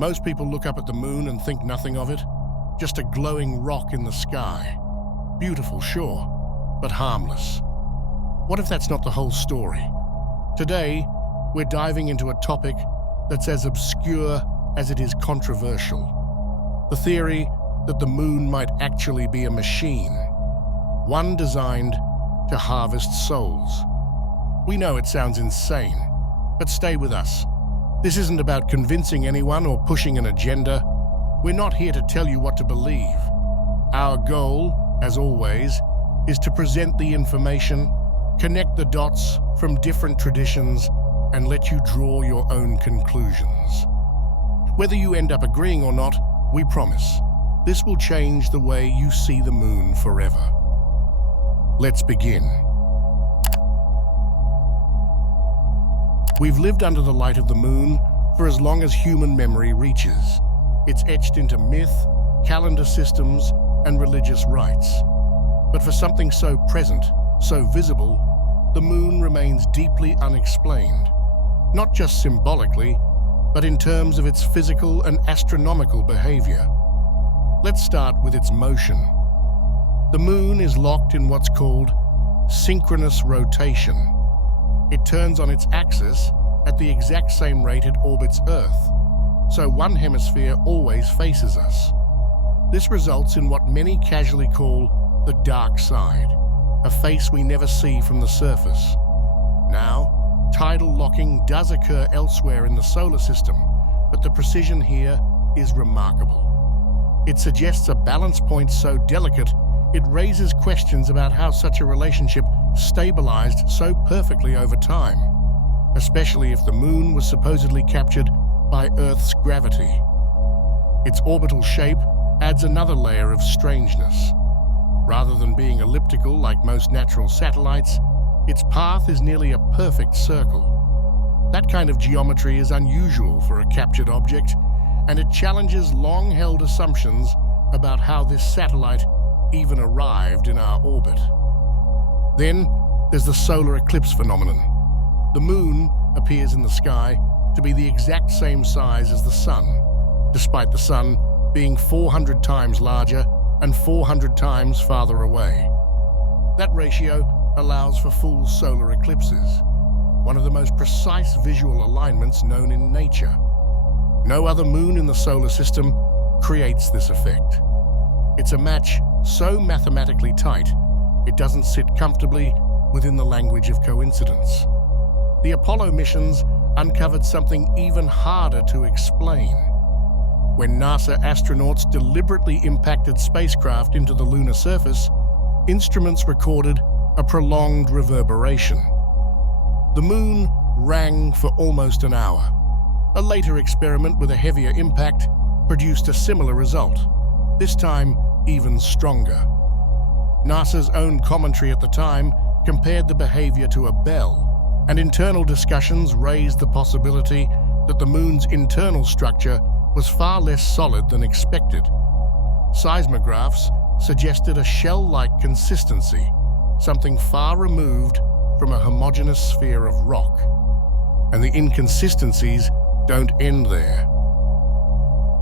Most people look up at the moon and think nothing of it. Just a glowing rock in the sky. Beautiful, sure, but harmless. What if that's not the whole story? Today, we're diving into a topic that's as obscure as it is controversial. The theory that the moon might actually be a machine, one designed to harvest souls. We know it sounds insane, but stay with us. This isn't about convincing anyone or pushing an agenda. We're not here to tell you what to believe. Our goal, as always, is to present the information, connect the dots from different traditions, and let you draw your own conclusions. Whether you end up agreeing or not, we promise, this will change the way you see the moon forever. Let's begin. We've lived under the light of the moon for as long as human memory reaches. It's etched into myth, calendar systems, and religious rites. But for something so present, so visible, the moon remains deeply unexplained. Not just symbolically, but in terms of its physical and astronomical behavior. Let's start with its motion. The moon is locked in what's called synchronous rotation. It turns on its axis at the exact same rate it orbits Earth, so one hemisphere always faces us. This results in what many casually call the dark side, a face we never see from the surface. Now, tidal locking does occur elsewhere in the solar system, but the precision here is remarkable. It suggests a balance point so delicate, it raises questions about how such a relationship stabilized so perfectly over time, especially if the moon was supposedly captured by Earth's gravity. Its orbital shape adds another layer of strangeness. Rather than being elliptical like most natural satellites, its path is nearly a perfect circle. That kind of geometry is unusual for a captured object, and it challenges long-held assumptions about how this satellite even arrived in our orbit. Then, there's the solar eclipse phenomenon. The moon appears in the sky to be the exact same size as the sun, despite the sun being 400 times larger and 400 times farther away. That ratio allows for full solar eclipses, one of the most precise visual alignments known in nature. No other moon in the solar system creates this effect. It's a match so mathematically tight, it doesn't sit comfortably within the language of coincidence. The Apollo missions uncovered something even harder to explain. When NASA astronauts deliberately impacted spacecraft into the lunar surface, instruments recorded a prolonged reverberation. The moon rang for almost an hour. A later experiment with a heavier impact produced a similar result, this time even stronger. NASA's own commentary at the time compared the behavior to a bell, and internal discussions raised the possibility that the moon's internal structure was far less solid than expected. Seismographs suggested a shell-like consistency, something far removed from a homogeneous sphere of rock. And the inconsistencies don't end there.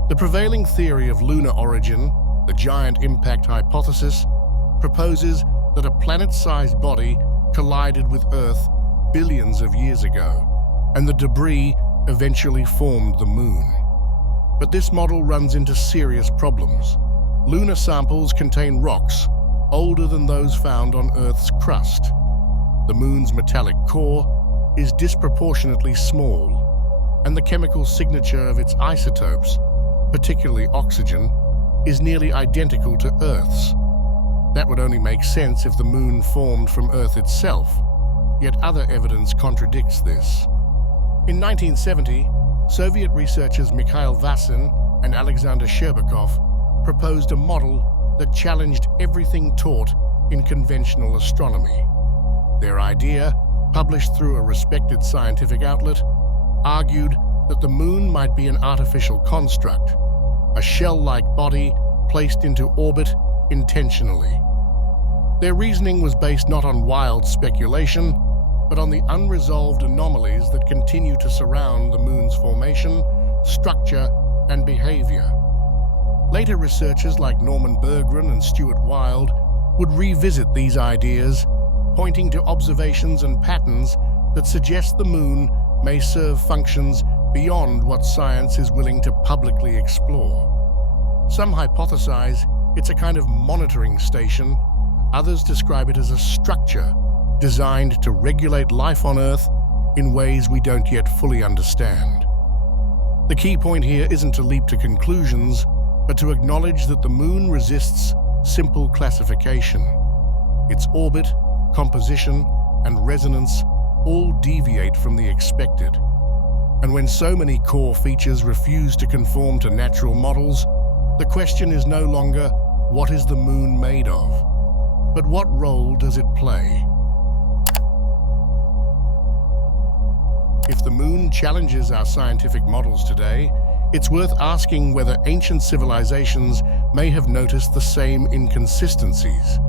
The prevailing theory of lunar origin, the giant impact hypothesis, proposes that a planet-sized body collided with Earth billions of years ago, and the debris eventually formed the moon. But this model runs into serious problems. Lunar samples contain rocks older than those found on Earth's crust. The moon's metallic core is disproportionately small, and the chemical signature of its isotopes, particularly oxygen, is nearly identical to Earth's. That would only make sense if the moon formed from Earth itself, yet other evidence contradicts this. In 1970, Soviet researchers Mikhail Vasin and Alexander Sherbakov proposed a model that challenged everything taught in conventional astronomy. Their idea, published through a respected scientific outlet, argued that the moon might be an artificial construct, a shell-like body placed into orbit intentionally. Their reasoning was based not on wild speculation, but on the unresolved anomalies that continue to surround the moon's formation, structure, and behavior. Later researchers like Norman Berggren and Stuart Wilde would revisit these ideas, pointing to observations and patterns that suggest the moon may serve functions beyond what science is willing to publicly explore. Some hypothesize it's a kind of monitoring station. Others describe it as a structure designed to regulate life on Earth in ways we don't yet fully understand. The key point here isn't to leap to conclusions, but to acknowledge that the moon resists simple classification. Its orbit, composition, and resonance all deviate from the expected. And when so many core features refuse to conform to natural models, the question is no longer, what is the moon made of? But what role does it play? If the moon challenges our scientific models today, it's worth asking whether ancient civilizations may have noticed the same inconsistencies,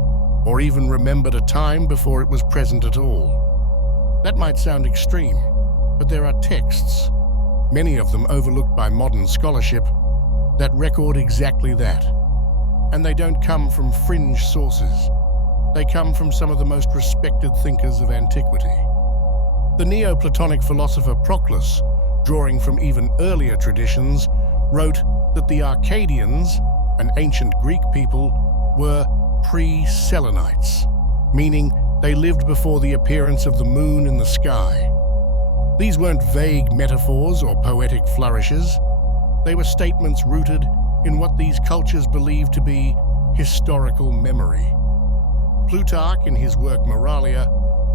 or even remembered a time before it was present at all. That might sound extreme, but there are texts, many of them overlooked by modern scholarship, that record exactly that. And they don't come from fringe sources. They come from some of the most respected thinkers of antiquity. The Neoplatonic philosopher Proclus, drawing from even earlier traditions, wrote that the Arcadians, an ancient Greek people, were pre-Selenites, meaning they lived before the appearance of the moon in the sky. These weren't vague metaphors or poetic flourishes. They were statements rooted in what these cultures believed to be historical memory. Plutarch, in his work Moralia,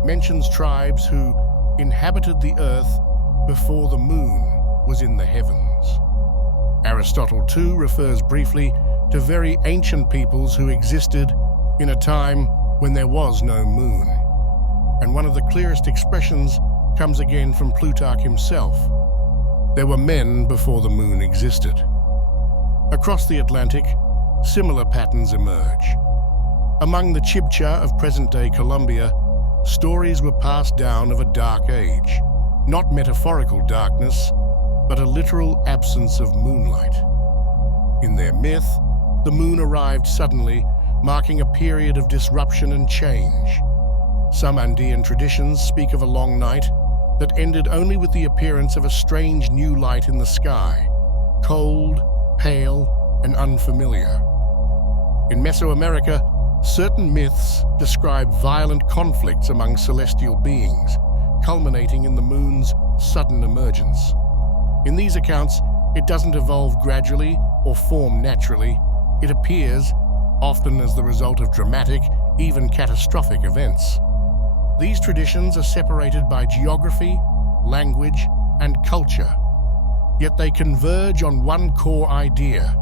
mentions tribes who inhabited the earth before the moon was in the heavens. Aristotle, too, refers briefly to very ancient peoples who existed in a time when there was no moon. And one of the clearest expressions comes again from Plutarch himself. There were men before the moon existed. Across the Atlantic, similar patterns emerge. Among the Chibcha of present-day Colombia, stories were passed down of a dark age, not metaphorical darkness, but a literal absence of moonlight. In their myth, the moon arrived suddenly, marking a period of disruption and change. Some Andean traditions speak of a long night that ended only with the appearance of a strange new light in the sky, cold, pale, and unfamiliar. In Mesoamerica, certain myths describe violent conflicts among celestial beings, culminating in the moon's sudden emergence. In these accounts, it doesn't evolve gradually or form naturally. It appears, often as the result of dramatic, even catastrophic events. These traditions are separated by geography, language, and culture, yet they converge on one core idea.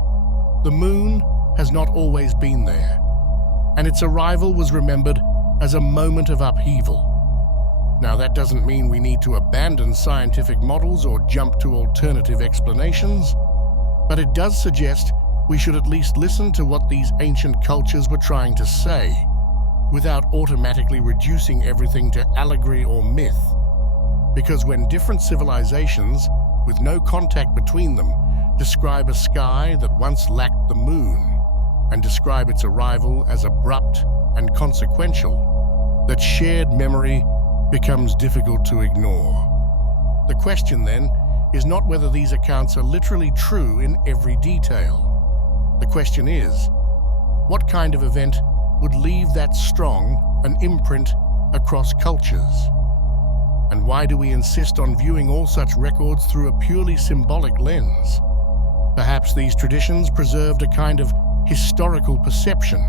The moon has not always been there, and its arrival was remembered as a moment of upheaval. Now, that doesn't mean we need to abandon scientific models or jump to alternative explanations, but it does suggest we should at least listen to what these ancient cultures were trying to say, without automatically reducing everything to allegory or myth. Because when different civilizations, with no contact between them, describe a sky that once lacked the moon, and describe its arrival as abrupt and consequential, that shared memory becomes difficult to ignore. The question, then, is not whether these accounts are literally true in every detail. The question is, what kind of event would leave that strong an imprint across cultures? And why do we insist on viewing all such records through a purely symbolic lens? Perhaps these traditions preserved a kind of historical perception,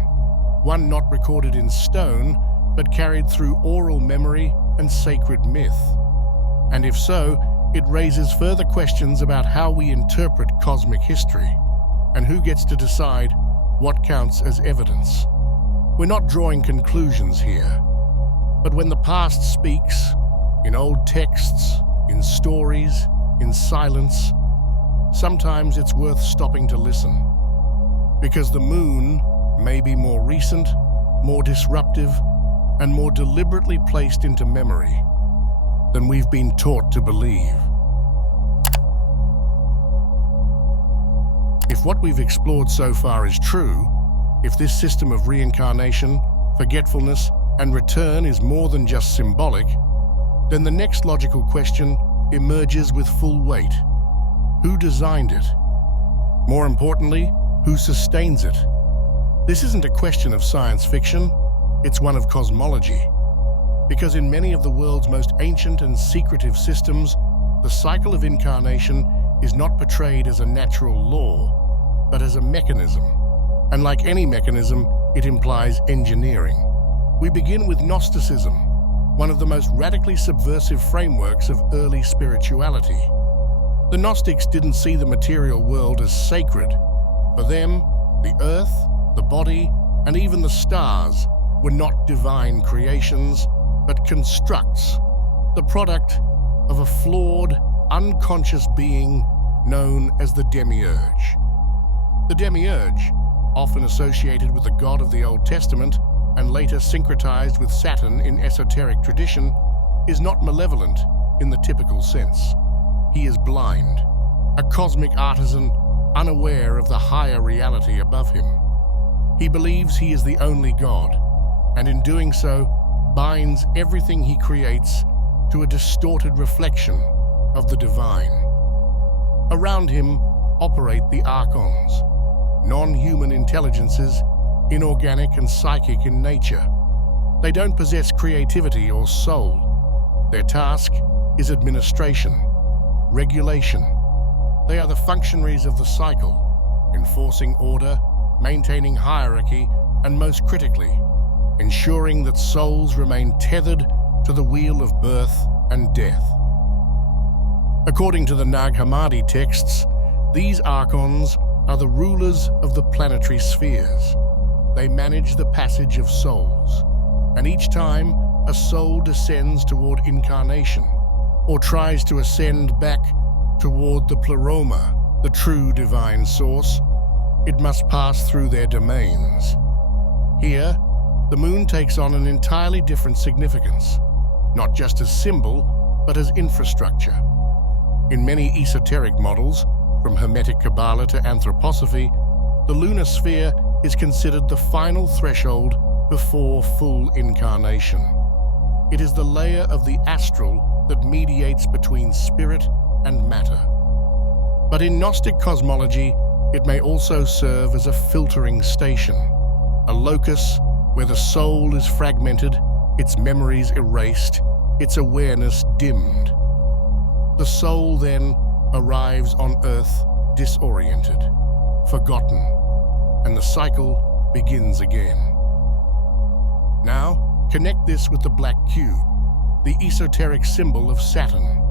one not recorded in stone, but carried through oral memory and sacred myth. And if so, it raises further questions about how we interpret cosmic history, and who gets to decide what counts as evidence. We're not drawing conclusions here, but when the past speaks, in old texts, in stories, in silence, sometimes it's worth stopping to listen. Because the moon may be more recent, more disruptive, and more deliberately placed into memory than we've been taught to believe. If what we've explored so far is true, if this system of reincarnation, forgetfulness, and return is more than just symbolic, then the next logical question emerges with full weight. Who designed it? More importantly, who sustains it? This isn't a question of science fiction, it's one of cosmology. Because in many of the world's most ancient and secretive systems, the cycle of incarnation is not portrayed as a natural law, but as a mechanism. And like any mechanism, it implies engineering. We begin with Gnosticism, one of the most radically subversive frameworks of early spirituality. The Gnostics didn't see the material world as sacred. For them, the earth, the body, and even the stars were not divine creations, but constructs, the product of a flawed, unconscious being known as the demiurge. The demiurge, often associated with the god of the Old Testament and later syncretized with Saturn in esoteric tradition, is not malevolent in the typical sense. He is blind, a cosmic artisan unaware of the higher reality above him. He believes he is the only god, and in doing so, binds everything he creates to a distorted reflection of the divine. Around him operate the archons, non-human intelligences, inorganic and psychic in nature. They don't possess creativity or soul. Their task is administration, regulation. They are the functionaries of the cycle, enforcing order, maintaining hierarchy, and most critically, ensuring that souls remain tethered to the wheel of birth and death. According to the Nag Hammadi texts, these archons are the rulers of the planetary spheres. They manage the passage of souls, and each time a soul descends toward incarnation, or tries to ascend back toward the pleroma, the true divine source, it must pass through their domains. Here, the moon takes on an entirely different significance, not just as symbol, but as infrastructure. In many esoteric models, from Hermetic Kabbalah to Anthroposophy, the lunar sphere is considered the final threshold before full incarnation. It is the layer of the astral that mediates between spirit and matter. But in Gnostic cosmology, it may also serve as a filtering station, a locus where the soul is fragmented, its memories erased, its awareness dimmed. The soul then arrives on Earth disoriented, forgotten, and the cycle begins again. Now, connect this with the black cube, the esoteric symbol of Saturn.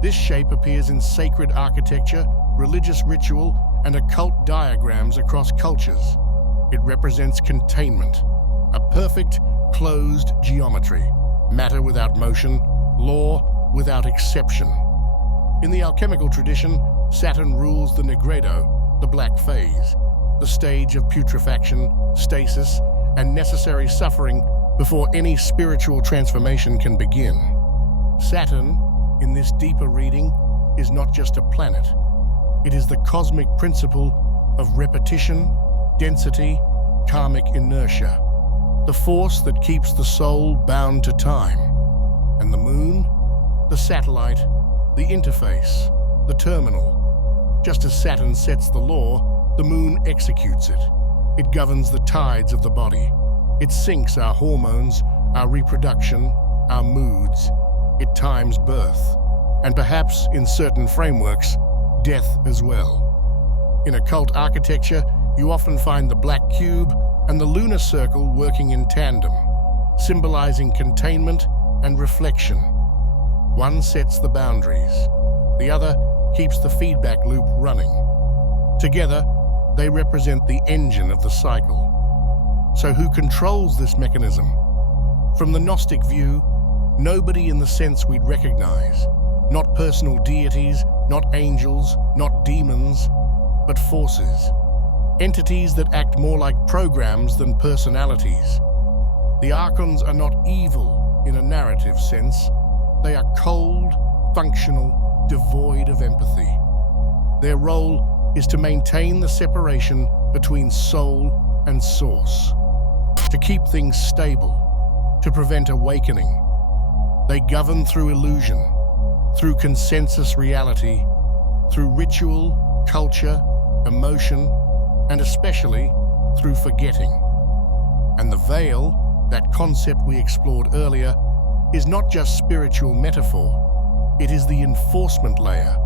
This shape appears in sacred architecture, religious ritual, and occult diagrams across cultures. It represents containment, a perfect, closed geometry, matter without motion, law without exception. In the alchemical tradition, Saturn rules the nigredo, the black phase, the stage of putrefaction, stasis, and necessary suffering before any spiritual transformation can begin. Saturn, in this deeper reading, is not just a planet. It is the cosmic principle of repetition, density, karmic inertia, the force that keeps the soul bound to time. And the moon, the satellite, the interface, the terminal. Just as Saturn sets the law, the moon executes it. It governs the tides of the body. It syncs our hormones, our reproduction, our moods. It times birth, and perhaps, in certain frameworks, death as well. In occult architecture, you often find the black cube and the lunar circle working in tandem, symbolizing containment and reflection. One sets the boundaries, the other keeps the feedback loop running. Together, they represent the engine of the cycle. So who controls this mechanism? From the Gnostic view, nobody in the sense we'd recognize. Not personal deities, not angels, not demons, but forces. Entities that act more like programs than personalities. The archons are not evil in a narrative sense. They are cold, functional, devoid of empathy. Their role is to maintain the separation between soul and source, to keep things stable, to prevent awakening. They govern through illusion, through consensus reality, through ritual, culture, emotion, and especially through forgetting. And the veil, that concept we explored earlier, is not just spiritual metaphor. It is the enforcement layer,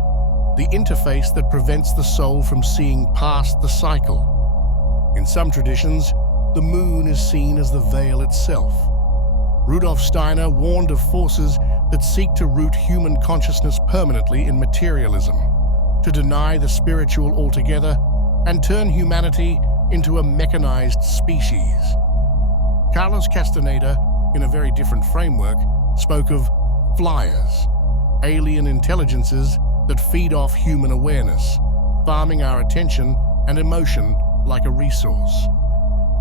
the interface that prevents the soul from seeing past the cycle. In some traditions, the moon is seen as the veil itself. Rudolf Steiner warned of forces that seek to root human consciousness permanently in materialism, to deny the spiritual altogether, and turn humanity into a mechanized species. Carlos Castaneda, in a very different framework, spoke of flyers, alien intelligences that feed off human awareness, farming our attention and emotion like a resource.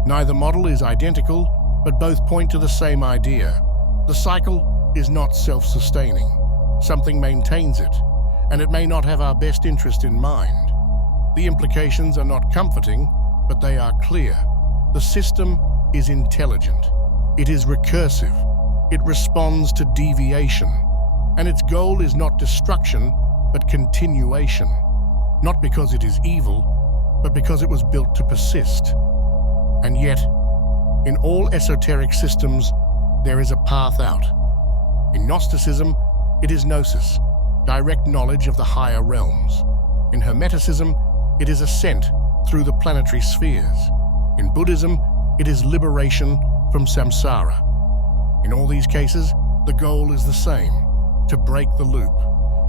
Neither model is identical, but both point to the same idea. The cycle is not self-sustaining. Something maintains it, and it may not have our best interest in mind. The implications are not comforting, but they are clear. The system is intelligent. It is recursive. It responds to deviation. And its goal is not destruction, but continuation. Not because it is evil, but because it was built to persist. And yet, in all esoteric systems, there is a path out. In Gnosticism, it is gnosis, direct knowledge of the higher realms. In Hermeticism, it is ascent through the planetary spheres. In Buddhism, it is liberation from samsara. In all these cases, the goal is the same, to break the loop.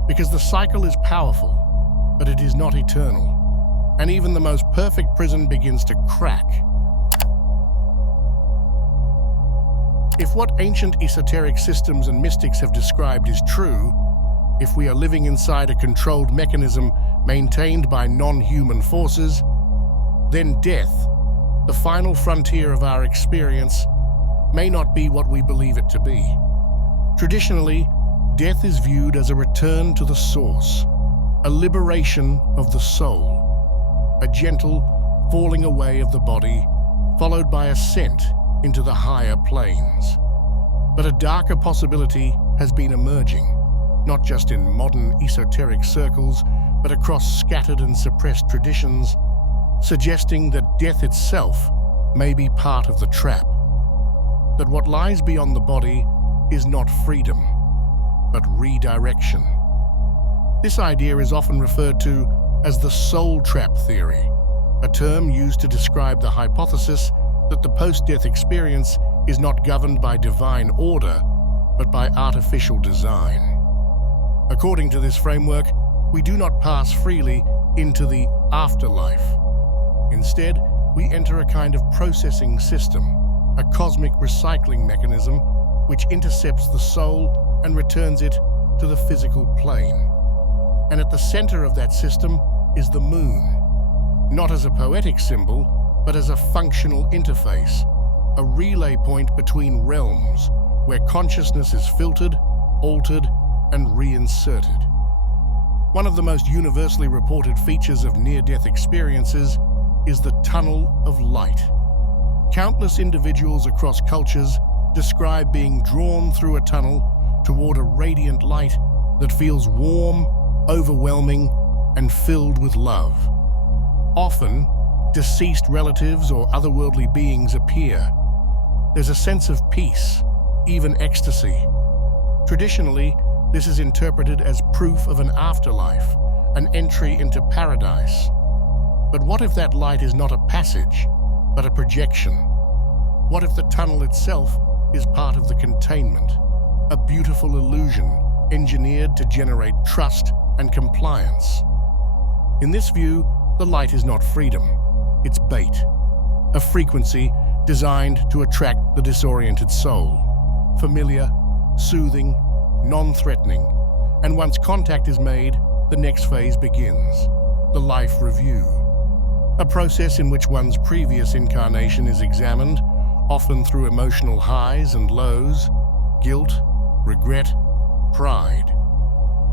Because the cycle is powerful, but it is not eternal. And even the most perfect prison begins to crack. If what ancient esoteric systems and mystics have described is true, if we are living inside a controlled mechanism maintained by non-human forces, then death, the final frontier of our experience, may not be what we believe it to be. Traditionally, death is viewed as a return to the source, a liberation of the soul, a gentle falling away of the body, followed by ascent into the higher planes. But a darker possibility has been emerging, not just in modern esoteric circles, but across scattered and suppressed traditions, suggesting that death itself may be part of the trap. That what lies beyond the body is not freedom, but redirection. This idea is often referred to as the soul trap theory, a term used to describe the hypothesis that the post-death experience is not governed by divine order, but by artificial design. According to this framework, we do not pass freely into the afterlife. Instead, we enter a kind of processing system, a cosmic recycling mechanism which intercepts the soul and returns it to the physical plane. And at the center of that system is the moon, not as a poetic symbol, but as a functional interface, a relay point between realms where consciousness is filtered, altered, and reinserted. One of the most universally reported features of near-death experiences is the tunnel of light. Countless individuals across cultures describe being drawn through a tunnel toward a radiant light that feels warm, overwhelming, and filled with love. Often, deceased relatives or otherworldly beings appear. There's a sense of peace, even ecstasy. Traditionally, this is interpreted as proof of an afterlife, an entry into paradise. But what if that light is not a passage, but a projection? What if the tunnel itself is part of the containment, a beautiful illusion engineered to generate trust and compliance? In this view, the light is not freedom, it's bait, a frequency designed to attract the disoriented soul. Familiar, soothing, non-threatening, and once contact is made, the next phase begins, the life review. A process in which one's previous incarnation is examined, often through emotional highs and lows, guilt, regret, pride.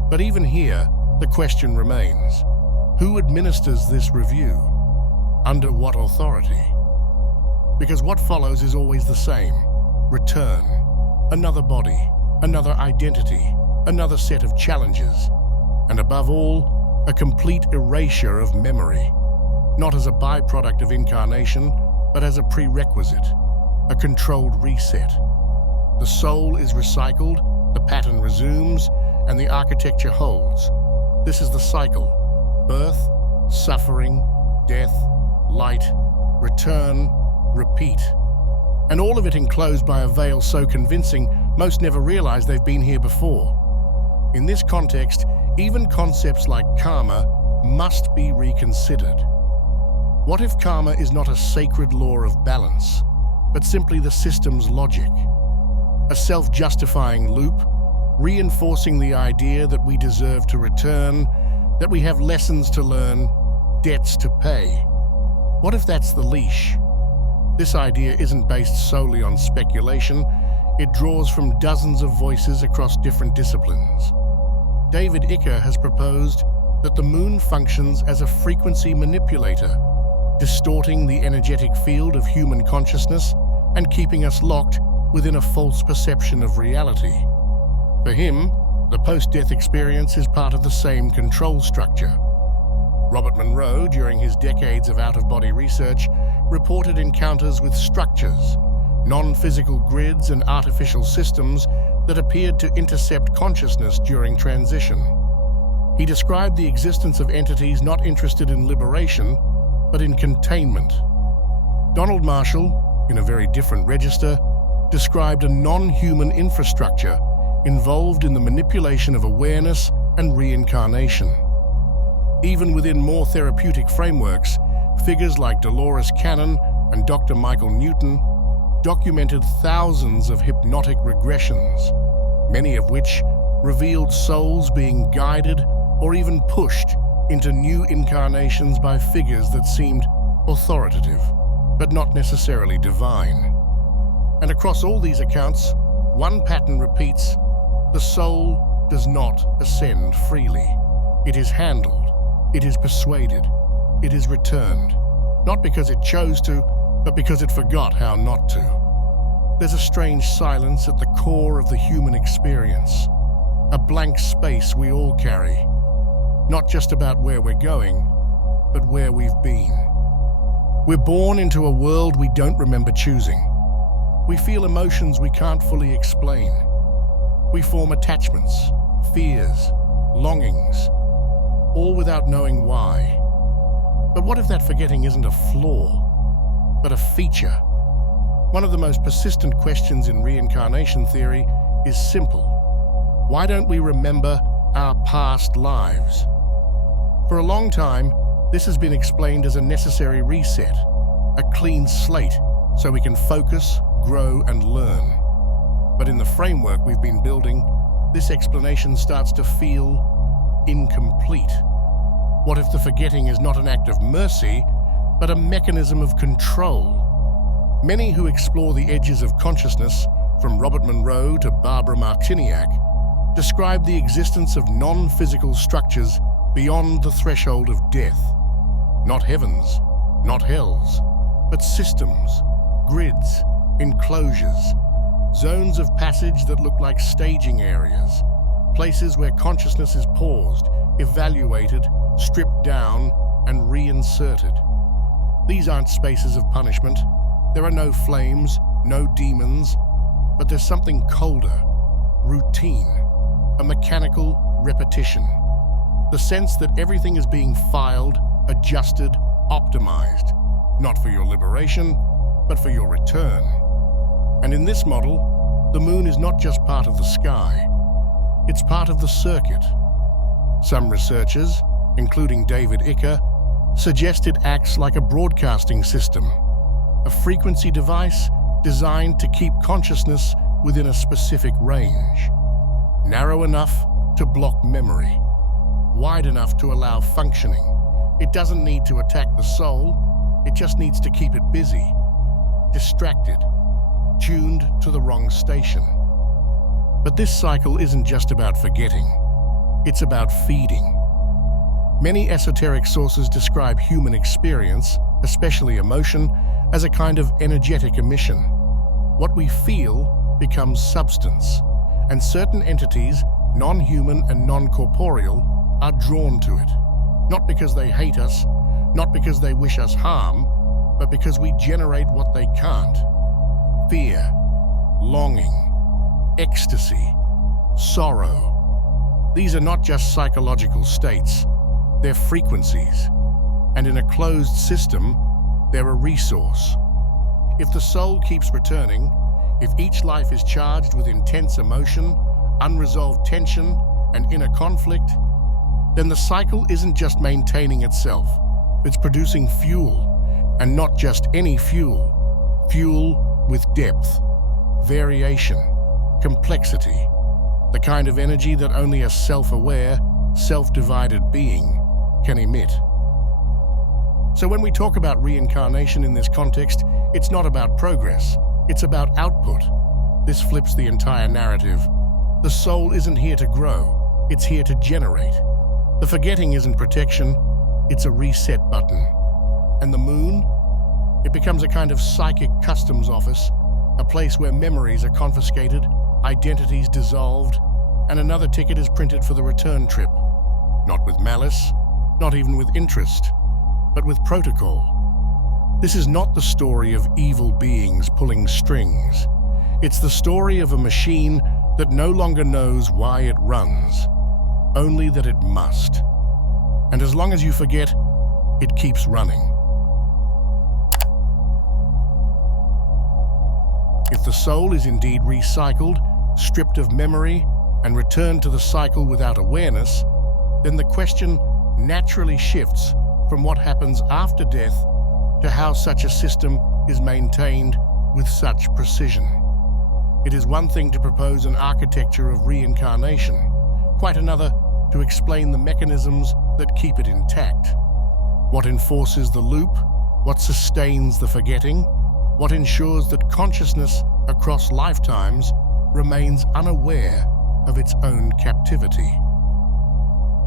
But even here, the question remains, Who administers this review? Under what authority? Because what follows is always the same. Return. Another body, another identity, another set of challenges. And above all, a complete erasure of memory. Not as a byproduct of incarnation, but as a prerequisite. A controlled reset. The soul is recycled, the pattern resumes, and the architecture holds. This is the cycle. Birth, suffering, death, light, return, repeat. And all of it enclosed by a veil so convincing, most never realize they've been here before. In this context, even concepts like karma must be reconsidered. What if karma is not a sacred law of balance, but simply the system's logic? A self-justifying loop, reinforcing the idea that we deserve to return, that we have lessons to learn, debts to pay. What if that's the leash? This idea isn't based solely on speculation. It draws from dozens of voices across different disciplines. David Icke has proposed that the moon functions as a frequency manipulator, distorting the energetic field of human consciousness and keeping us locked within a false perception of reality. For him, the post-death experience is part of the same control structure. Robert Monroe, during his decades of out-of-body research, reported encounters with structures, non-physical grids and artificial systems that appeared to intercept consciousness during transition. He described the existence of entities not interested in liberation, but in containment. Donald Marshall, in a very different register, described a non-human infrastructure involved in the manipulation of awareness and reincarnation. Even within more therapeutic frameworks, figures like Dolores Cannon and Dr. Michael Newton documented thousands of hypnotic regressions, many of which revealed souls being guided or even pushed into new incarnations by figures that seemed authoritative, but not necessarily divine. And across all these accounts, one pattern repeats: the soul does not ascend freely. It is handled, it is persuaded, it is returned, not because it chose to, but because it forgot how not to. There's a strange silence at the core of the human experience, a blank space we all carry, not just about where we're going, but where we've been. We're born into a world we don't remember choosing. We feel emotions we can't fully explain. We form attachments, fears, longings, all without knowing why. But what if that forgetting isn't a flaw, but a feature? One of the most persistent questions in reincarnation theory is simple. Why don't we remember our past lives? For a long time, this has been explained as a necessary reset, a clean slate, so we can focus, grow, and learn. But in the framework we've been building, this explanation starts to feel incomplete. What if the forgetting is not an act of mercy, but a mechanism of control? Many who explore the edges of consciousness, from Robert Monroe to Barbara Martiniak, describe the existence of non-physical structures beyond the threshold of death. Not heavens, not hells, but systems, grids, enclosures, zones of passage that look like staging areas, places where consciousness is paused, evaluated, stripped down, and reinserted. These aren't spaces of punishment. There are no flames, no demons, but there's something colder, routine, a mechanical repetition. The sense that everything is being filed, adjusted, optimized, not for your liberation, but for your return. And in this model, the moon is not just part of the sky, it's part of the circuit. Some researchers, including David Icke, suggest it acts like a broadcasting system, a frequency device designed to keep consciousness within a specific range, narrow enough to block memory, wide enough to allow functioning. It doesn't need to attack the soul, it just needs to keep it busy, distracted, tuned to the wrong station. But this cycle isn't just about forgetting, it's about feeding. Many esoteric sources describe human experience, especially emotion, as a kind of energetic emission. What we feel becomes substance, and certain entities, non-human and non-corporeal, are drawn to it. Not because they hate us, not because they wish us harm, but because we generate what they can't. Fear, longing, ecstasy, sorrow. These are not just psychological states, they're frequencies. And in a closed system, they're a resource. If the soul keeps returning, if each life is charged with intense emotion, unresolved tension, and inner conflict, then the cycle isn't just maintaining itself, it's producing fuel, and not just any fuel. Fuel with depth, variation, complexity, the kind of energy that only a self-aware, self-divided being can emit. So when we talk about reincarnation in this context, it's not about progress, it's about output. This flips the entire narrative. The soul isn't here to grow, it's here to generate. The forgetting isn't protection, it's a reset button. And the moon? It becomes a kind of psychic customs office, a place where memories are confiscated, identities dissolved, and another ticket is printed for the return trip. Not with malice, not even with interest, but with protocol. This is not the story of evil beings pulling strings. It's the story of a machine that no longer knows why it runs, only that it must. And as long as you forget, it keeps running. If the soul is indeed recycled, stripped of memory, and returned to the cycle without awareness, then the question naturally shifts from what happens after death to how such a system is maintained with such precision. It is one thing to propose an architecture of reincarnation, quite another to explain the mechanisms that keep it intact. What enforces the loop, what sustains the forgetting, what ensures that consciousness across lifetimes remains unaware of its own captivity.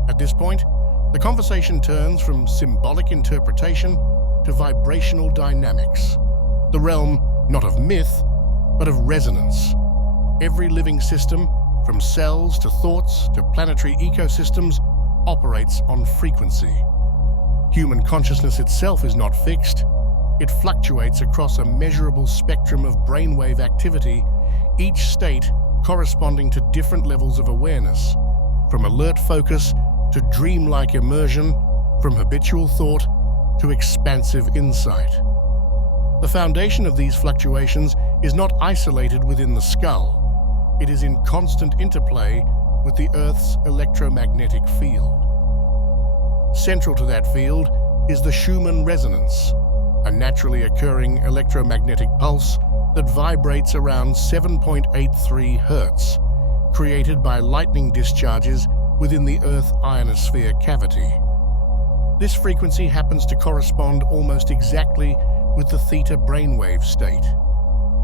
At this point, the conversation turns from symbolic interpretation to vibrational dynamics, the realm not of myth, but of resonance. Every living system, from cells to thoughts to planetary ecosystems, operates on frequency. Human consciousness itself is not fixed. It fluctuates across a measurable spectrum of brainwave activity, each state corresponding to different levels of awareness, from alert focus to dreamlike immersion, from habitual thought to expansive insight. The foundation of these fluctuations is not isolated within the skull. It is in constant interplay with the Earth's electromagnetic field. Central to that field is the Schumann resonance, a naturally occurring electromagnetic pulse that vibrates around 7.83 Hertz, created by lightning discharges within the Earth ionosphere cavity. This frequency happens to correspond almost exactly with the theta brainwave state,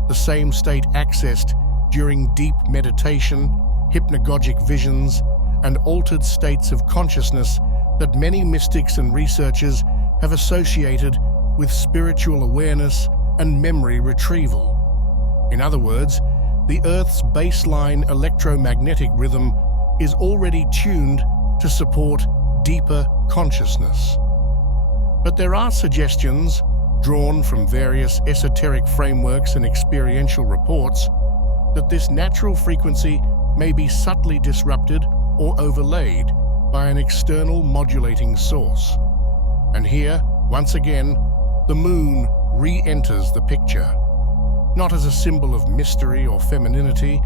the same state accessed during deep meditation, hypnagogic visions, and altered states of consciousness that many mystics and researchers have associated with spiritual awareness and memory retrieval. In other words, the Earth's baseline electromagnetic rhythm is already tuned to support deeper consciousness. But there are suggestions, drawn from various esoteric frameworks and experiential reports, that this natural frequency may be subtly disrupted or overlaid by an external modulating source. And here, once again, the moon re-enters the picture, not as a symbol of mystery or femininity,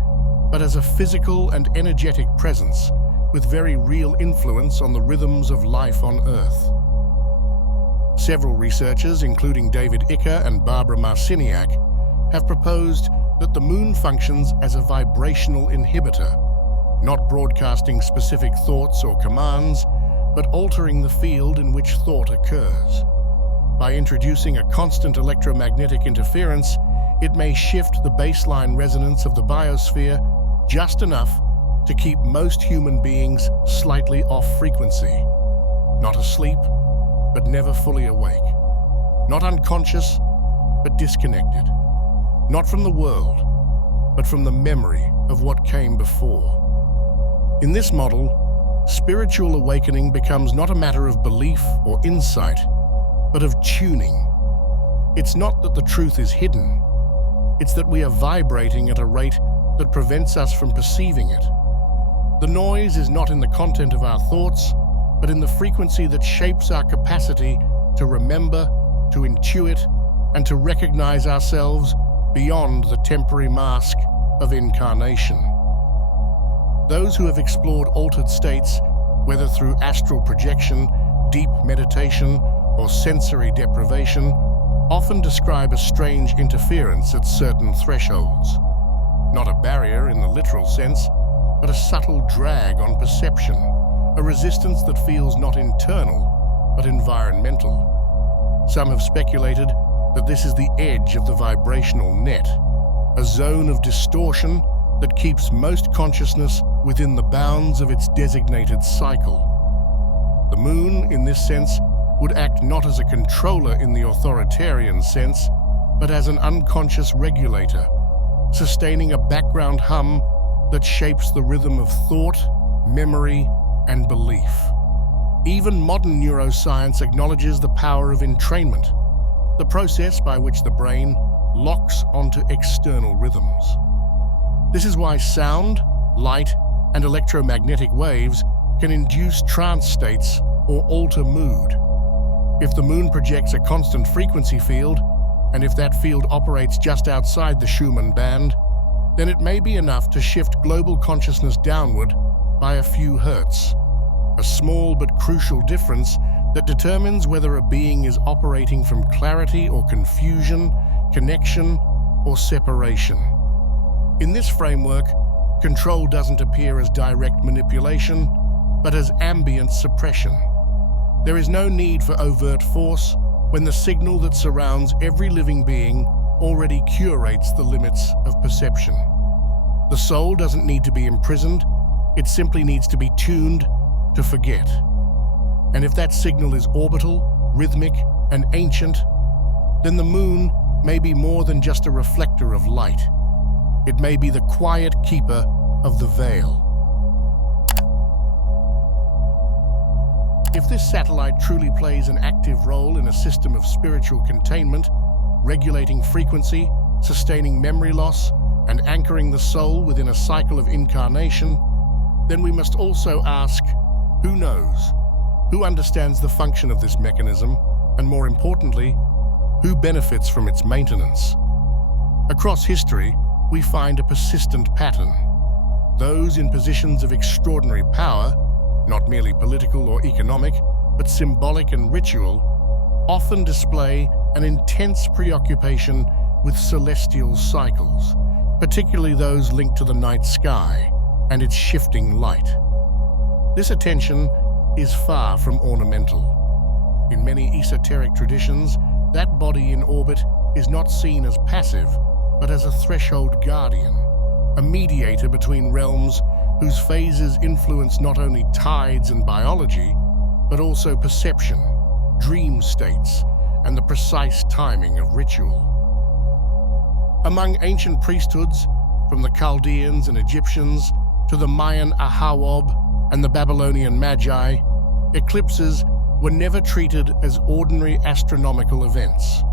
but as a physical and energetic presence with very real influence on the rhythms of life on Earth. Several researchers, including David Icke and Barbara Marciniak, have proposed that the moon functions as a vibrational inhibitor, not broadcasting specific thoughts or commands, but altering the field in which thought occurs. By introducing a constant electromagnetic interference, it may shift the baseline resonance of the biosphere just enough to keep most human beings slightly off frequency. Not not asleep, but never fully awake. Not unconscious, but disconnected. Not from the world, but from the memory of what came before. In this model, spiritual awakening becomes not a matter of belief or insight, but of tuning. It's not that the truth is hidden. It's that we are vibrating at a rate that prevents us from perceiving it. The noise is not in the content of our thoughts, but in the frequency that shapes our capacity to remember, to intuit, and to recognize ourselves beyond the temporary mask of incarnation. Those who have explored altered states, whether through astral projection, deep meditation, or sensory deprivation, often describe a strange interference at certain thresholds. Not a barrier in the literal sense, but a subtle drag on perception, a resistance that feels not internal, but environmental. Some have speculated that this is the edge of the vibrational net, a zone of distortion that keeps most consciousness within the bounds of its designated cycle. The moon, in this sense, would act not as a controller in the authoritarian sense, but as an unconscious regulator, sustaining a background hum that shapes the rhythm of thought, memory, and belief. Even modern neuroscience acknowledges the power of entrainment, the process by which the brain locks onto external rhythms. This is why sound, light, and electromagnetic waves can induce trance states or alter mood. If the moon projects a constant frequency field, and if that field operates just outside the Schumann band, then it may be enough to shift global consciousness downward by a few hertz. A small but crucial difference that determines whether a being is operating from clarity or confusion, connection or separation. In this framework, control doesn't appear as direct manipulation, but as ambient suppression. There is no need for overt force when the signal that surrounds every living being already curates the limits of perception. The soul doesn't need to be imprisoned, it simply needs to be tuned to forget. And if that signal is orbital, rhythmic, and ancient, then the moon may be more than just a reflector of light. It may be the quiet keeper of the veil. If this satellite truly plays an active role in a system of spiritual containment, regulating frequency, sustaining memory loss, and anchoring the soul within a cycle of incarnation, then we must also ask, who knows? Who understands the function of this mechanism, and more importantly, who benefits from its maintenance? Across history, we find a persistent pattern. Those in positions of extraordinary power, not merely political or economic, but symbolic and ritual, often display an intense preoccupation with celestial cycles, particularly those linked to the night sky and its shifting light. This attention is far from ornamental. In many esoteric traditions, that body in orbit is not seen as passive, but as a threshold guardian, a mediator between realms whose phases influence not only tides and biology, but also perception, dream states, and the precise timing of ritual. Among ancient priesthoods, from the Chaldeans and Egyptians to the Mayan Ahawob and the Babylonian Magi, eclipses were never treated as ordinary astronomical events.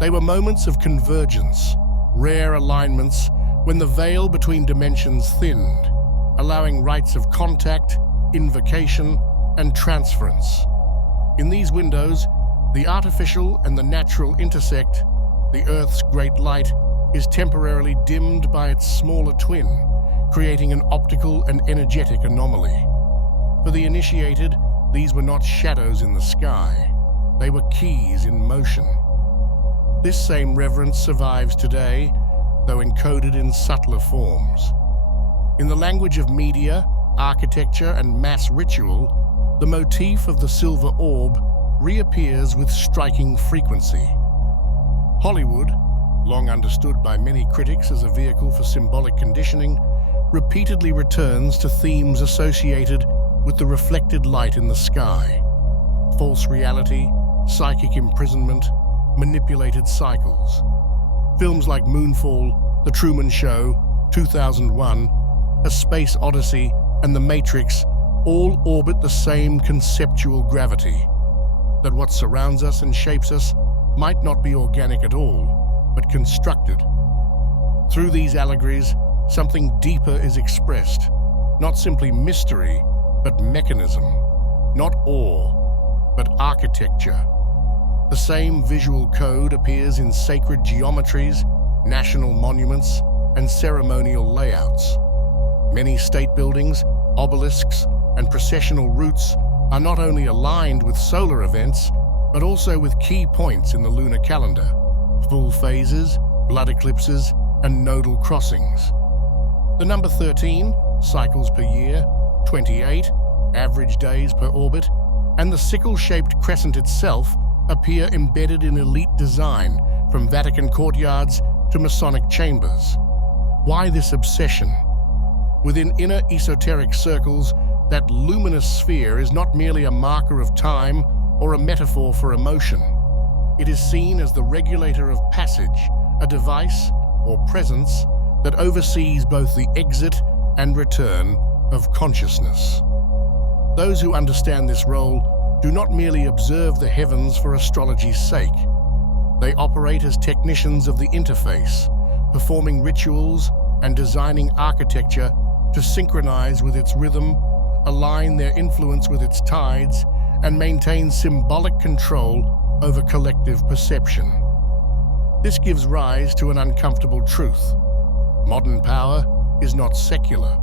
They were moments of convergence, rare alignments when the veil between dimensions thinned, allowing rites of contact, invocation, and transference. In these windows, the artificial and the natural intersect. The Earth's great light is temporarily dimmed by its smaller twin, creating an optical and energetic anomaly. For the initiated, these were not shadows in the sky. They were keys in motion. This same reverence survives today, though encoded in subtler forms. In the language of media, architecture, and mass ritual, the motif of the silver orb reappears with striking frequency. Hollywood, long understood by many critics as a vehicle for symbolic conditioning, repeatedly returns to themes associated with the reflected light in the sky. false reality, psychic imprisonment, manipulated cycles. Films like Moonfall, The Truman Show, 2001, A Space Odyssey, and The Matrix all orbit the same conceptual gravity, that what surrounds us and shapes us might not be organic at all, but constructed. Through these allegories, something deeper is expressed, not simply mystery, but mechanism, not awe, but architecture. The same visual code appears in sacred geometries, national monuments, and ceremonial layouts. Many state buildings, obelisks, and processional routes are not only aligned with solar events, but also with key points in the lunar calendar, full phases, blood eclipses, and nodal crossings. The number 13, cycles per year, 28, average days per orbit, and the sickle-shaped crescent itself appear embedded in elite design, from Vatican courtyards to Masonic chambers. Why this obsession? Within inner esoteric circles, that luminous sphere is not merely a marker of time or a metaphor for emotion. It is seen as the regulator of passage, a device or presence that oversees both the exit and return of consciousness. Those who understand this role do not merely observe the heavens for astrology's sake. They operate as technicians of the interface, performing rituals and designing architecture to synchronize with its rhythm, align their influence with its tides, and maintain symbolic control over collective perception. This gives rise to an uncomfortable truth. Modern power is not secular.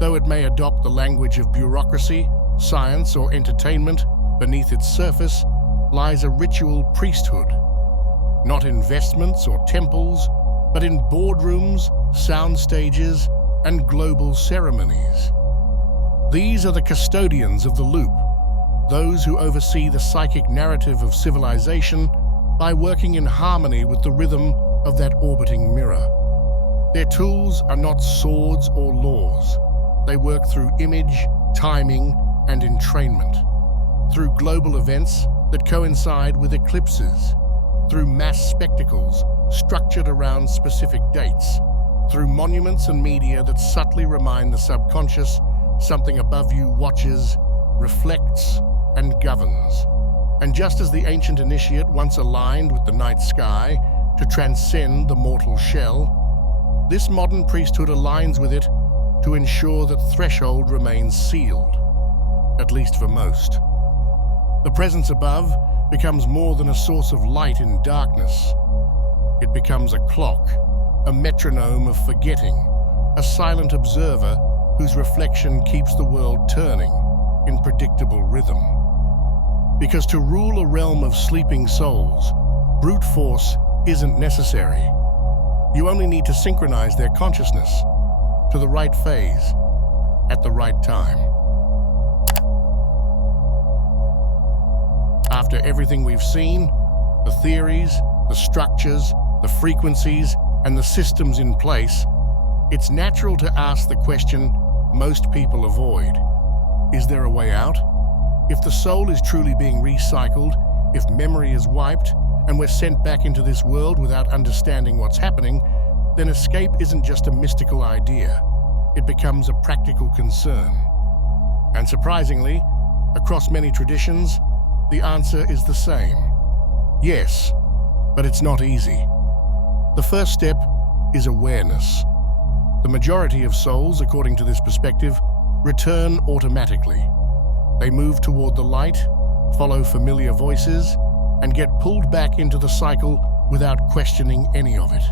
Though it may adopt the language of bureaucracy, science, or entertainment, beneath its surface lies a ritual priesthood. Not in vestments or temples, but in boardrooms, sound stages, and global ceremonies. These are the custodians of the loop, those who oversee the psychic narrative of civilization by working in harmony with the rhythm of that orbiting mirror. Their tools are not swords or laws. They work through image, timing, and entrainment, through global events that coincide with eclipses, through mass spectacles structured around specific dates, through monuments and media that subtly remind the subconscious something above you watches, reflects, and governs. And just as the ancient initiate once aligned with the night sky to transcend the mortal shell, this modern priesthood aligns with it to ensure that threshold remains sealed, at least for most. The presence above becomes more than a source of light in darkness. It becomes a clock, a metronome of forgetting, a silent observer whose reflection keeps the world turning in predictable rhythm. Because to rule a realm of sleeping souls, brute force isn't necessary. You only need to synchronize their consciousness to the right phase at the right time. After everything we've seen, the theories, the structures, the frequencies, and the systems in place, it's natural to ask the question most people avoid. Is there a way out? If the soul is truly being recycled, if memory is wiped, and we're sent back into this world without understanding what's happening, then escape isn't just a mystical idea. It becomes a practical concern. And surprisingly, across many traditions, the answer is the same. Yes, but it's not easy. The first step is awareness. The majority of souls, according to this perspective, return automatically. They move toward the light, follow familiar voices, and get pulled back into the cycle without questioning any of it.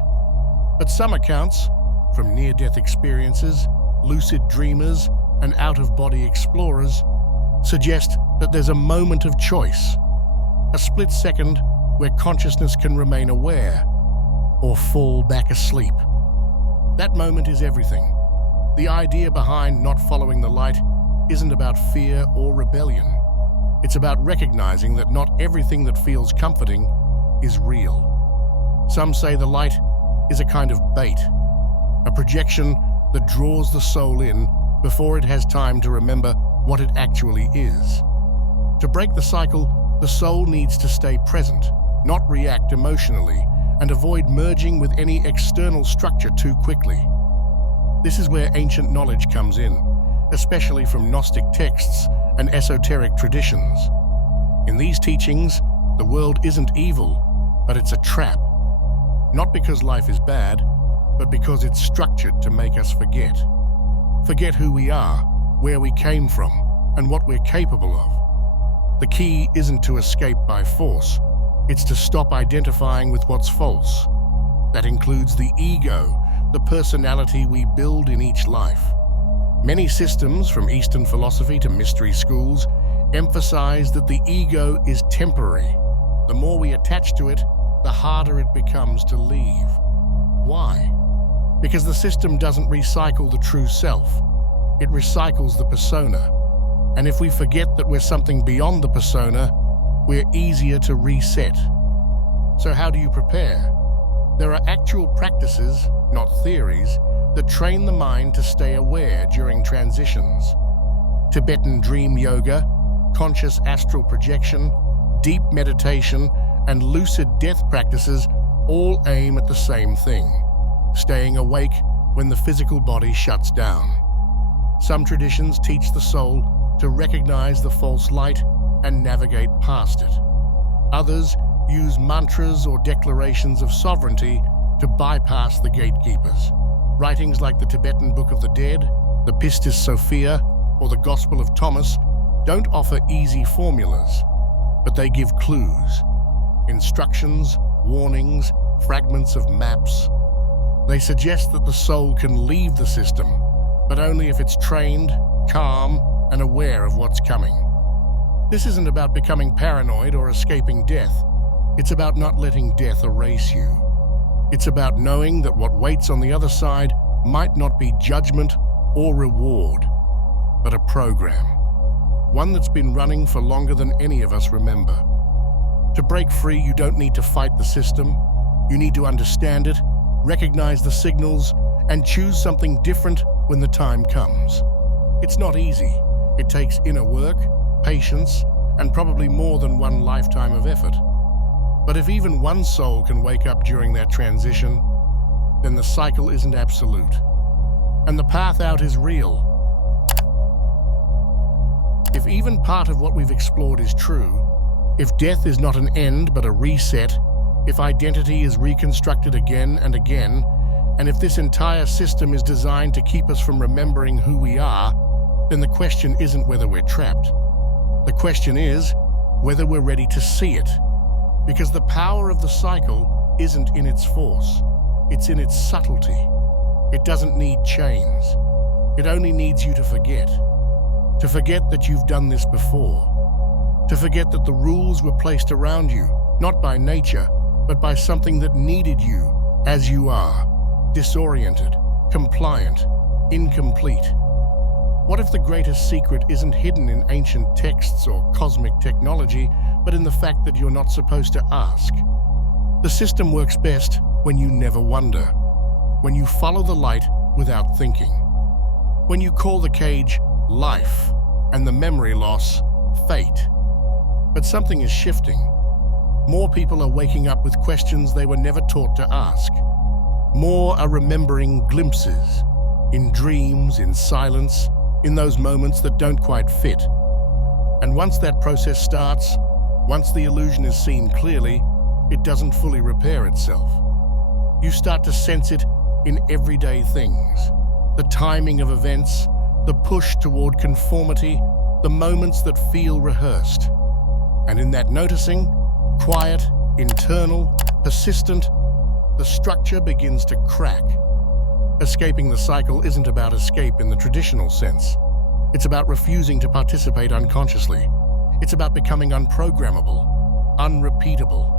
But some accounts, from near-death experiences, lucid dreamers, and out-of-body explorers, suggest that there's a moment of choice, a split second where consciousness can remain aware or fall back asleep. That moment is everything. The idea behind not following the light isn't about fear or rebellion. It's about recognizing that not everything that feels comforting is real. Some say the light is a kind of bait, a projection that draws the soul in before it has time to remember what it actually is. To break the cycle, the soul needs to stay present, not react emotionally, and avoid merging with any external structure too quickly. This is where ancient knowledge comes in, especially from Gnostic texts and esoteric traditions. In these teachings, the world isn't evil, but it's a trap. Not because life is bad, but because it's structured to make us forget. Forget who we are, where we came from, and what we're capable of. The key isn't to escape by force, it's to stop identifying with what's false. That includes the ego, the personality we build in each life. Many systems, from Eastern philosophy to mystery schools, emphasize that the ego is temporary. The more we attach to it, the harder it becomes to leave. Why? Because the system doesn't recycle the true self. It recycles the persona. And if we forget that we're something beyond the persona, we're easier to reset. So how do you prepare? There are actual practices, not theories, that train the mind to stay aware during transitions. Tibetan dream yoga, conscious astral projection, deep meditation, and lucid death practices all aim at the same thing: staying awake when the physical body shuts down. Some traditions teach the soul to recognize the false light and navigate past it. Others use mantras or declarations of sovereignty to bypass the gatekeepers. Writings like the Tibetan Book of the Dead, the Pistis Sophia, or the Gospel of Thomas don't offer easy formulas, but they give clues, instructions, warnings, fragments of maps. They suggest that the soul can leave the system, but only if it's trained, calm, and aware of what's coming. This isn't about becoming paranoid or escaping death. It's about not letting death erase you. It's about knowing that what waits on the other side might not be judgment or reward, but a program. One that's been running for longer than any of us remember. To break free, you don't need to fight the system. You need to understand it, recognize the signals, and choose something different when the time comes. It's not easy. It takes inner work, patience, and probably more than one lifetime of effort. But if even one soul can wake up during that transition, then the cycle isn't absolute. And the path out is real. If even part of what we've explored is true, if death is not an end but a reset, if identity is reconstructed again and again, and if this entire system is designed to keep us from remembering who we are, then the question isn't whether we're trapped. The question is whether we're ready to see it. Because the power of the cycle isn't in its force, it's in its subtlety. It doesn't need chains. It only needs you to forget. To forget that you've done this before. To forget that the rules were placed around you, not by nature, but by something that needed you as you are, disoriented, compliant, incomplete. What if the greatest secret isn't hidden in ancient texts or cosmic technology, but in the fact that you're not supposed to ask? The system works best when you never wonder, when you follow the light without thinking, when you call the cage life and the memory loss fate. But something is shifting. More people are waking up with questions they were never taught to ask. More are remembering glimpses, in dreams, in silence, in those moments that don't quite fit. And once that process starts, once the illusion is seen clearly, it doesn't fully repair itself. You start to sense it in everyday things. The timing of events, the push toward conformity, the moments that feel rehearsed. And in that noticing, quiet, internal, persistent, the structure begins to crack. Escaping the cycle isn't about escape in the traditional sense. It's about refusing to participate unconsciously. It's about becoming unprogrammable, unrepeatable,